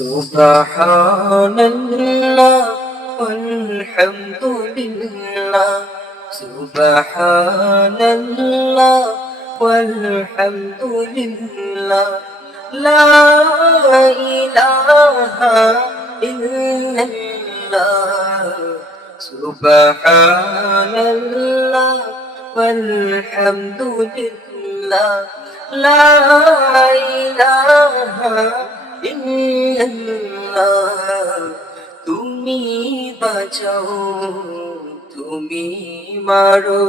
সুবহানাল্লাহ ওয়ালহামদুলিল্লাহ সুবহানাল্লাহ ওয়ালহামদুলিল্লাহ লা ইলাহা ইল্লাল্লাহ সুবহানাল্লাহ ওয়ালহামদুলিল্লাহ লা ইলাহা ইল্লাল্লাহ তুমি বাঁচাও তুমি মারো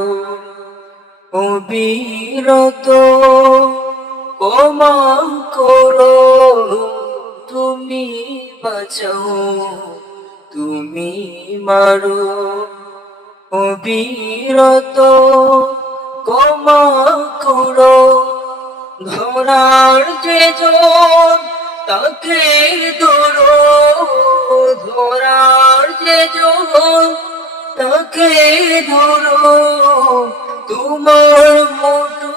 অবিরত ক্ষমা করো তুমি বাঁচাও তুমি মারো অবিরত ক্ষমা করো ধরার যে জন তাকে ধরো ধরার যে জন তাকে ধরো তোমার মতো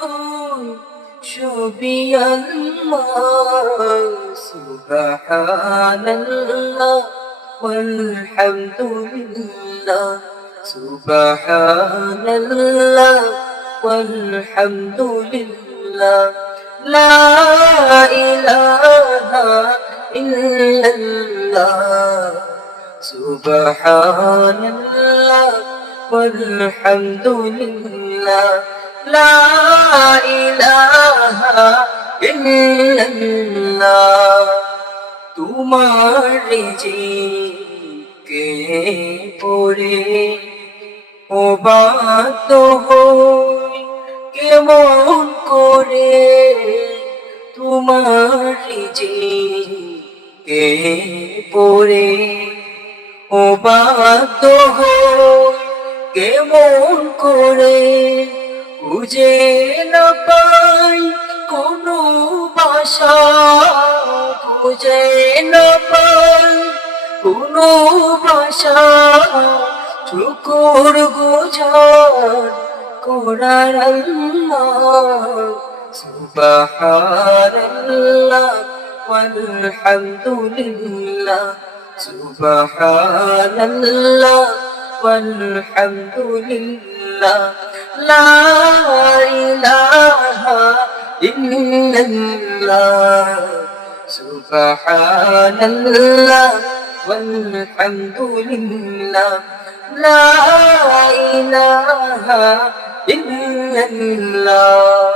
ছবি আল্লাহ সুবহানাল্লাহ ওয়ালহামদুলিল্লাহ সুবহানাল্লাহ ওয়ালহামদুলিল্লাহ লা ইলাহা ইল্লাল্লাহ সুবহানাল্লাহ ওয়ালহামদুলিল্লাহ লা ইলাহা ইল্লাল্লাহ তোমার রিজিকে পড়ে অবাধ্য হই কেমন করে তোমার রিজিকে পড়ে অবাধ্য হই কেমন করে খুঁজে না পাই কোনো ভাষা খুঁজে না পাই কোনো ভাষা শুকর গুজার করার আল্লাহ সুবহানাল্লাহ ওয়ালহামদুলিল্লাহ সুবহানাল্লাহ ওয়ালহামদুলিল্লাহ লা ইলাহা ইল্লাল্লাহ সুবহানাল্লাহ ওয়ালহামদুলিল্লাহ লা ইলাহা ইল্লাল্লাহ